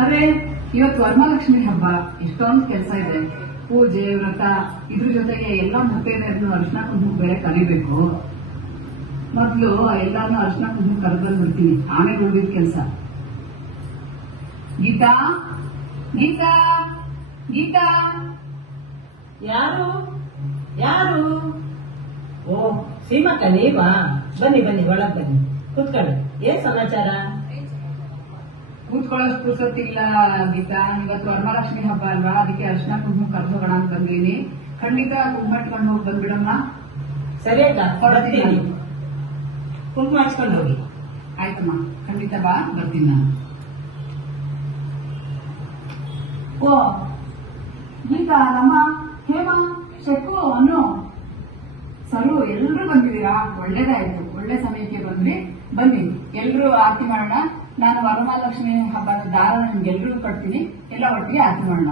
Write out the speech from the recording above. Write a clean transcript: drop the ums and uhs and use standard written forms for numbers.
ಅದೇ ಇವತ್ತು ವರಮಹಾಲಕ್ಷ್ಮಿ ಹಬ್ಬ, ಎಷ್ಟೊಂದು ಕೆಲಸ ಇದೆ. ಪೂಜೆ, ವ್ರತ, ಇದ್ರ ಜೊತೆಗೆ ಎಲ್ಲ ಮುತ್ತೈದೆಯರನ್ನು ಅರಿಶಿನ ಕುಂಕುಮ ಬೇರೆ ಕರಿಬೇಕು. ಮೊದ್ಲು ಎಲ್ಲಾನು ಅರಿಶಿನ ಕುಂಕುಮ ಕರೆದ್ಬಂದು ಬರ್ತೀನಿ, ಆಮೇಲೆ ಉಳಿದ ಕೆಲಸ. ಗೀತಾ, ಗೀತಾ, ಗೀತಾ. ಯಾರು ಯಾರು? ಓ ಸೀಮಕ್ಕ, ನೀವಾ? ಬನ್ನಿ ಬನ್ನಿ, ಒಳಗ್ ಬನ್ನಿ, ಕೂತ್ಕೊಳ್ಳಿ. ಏನ್ ಸಮಾಚಾರ? ಕೂತ್ಕೊಳ್ಳೋಷ್ಟು ಪುರ್ಸೊತ್ತಿಲ್ಲ ಗೀತಾ. ಇವತ್ತು ವರಮಹಾಲಕ್ಷ್ಮಿ ಹಬ್ಬ ಅಲ್ವಾ, ಅದಕ್ಕೆ ಅರಿಶಿನ ಕುಂಕುಮ ಕರೆದು ಹೋಗೋಣ ಅಂತ ಬಂದೀನಿ. ಖಂಡಿತ ಕುಂಕುಮ ಇಟ್ಕೊಂಡು ಹೋಗಿ ಬಂದ್ಬಿಡಮ್ಮ. ಸರಿ ಅಕ್ಕ, ಬರ್ತೀನಿ. ಕುಂಕುಮ ಹಚ್ಕೊಂಡು ಹೋಗಿ. ಆಯ್ತಮ್ಮ, ಖಂಡಿತ ಬಾ, ಬರ್ತೀನಿ ನಾನು. ಓ ಗೀತಾ, ನಮ್ಮ ಹೇಮ, ಶೆಕ್ಕು, ಅನ್ನು, ಸರು ಎಲ್ರು ಬಂದಿದ್ದೀರಾ? ಒಳ್ಳೇದಾಯ್ತು, ಒಳ್ಳೆ ಸಮಯಕ್ಕೆ ಬಂದ್ರಿ. ಬನ್ನಿ, ಎಲ್ರು ಆರತಿ ಮಾಡೋಣ. ನಾನು ವರಮಹಾಲಕ್ಷ್ಮಿ ಹಬ್ಬದ ದಾರ ನಿಮ್ಗೆಲ್ರಿಗೂ ಕೊಡ್ತೀನಿ, ಎಲ್ಲ ಒಟ್ಟಿಗೆ ಆರತಿ ಮಾಡೋಣ.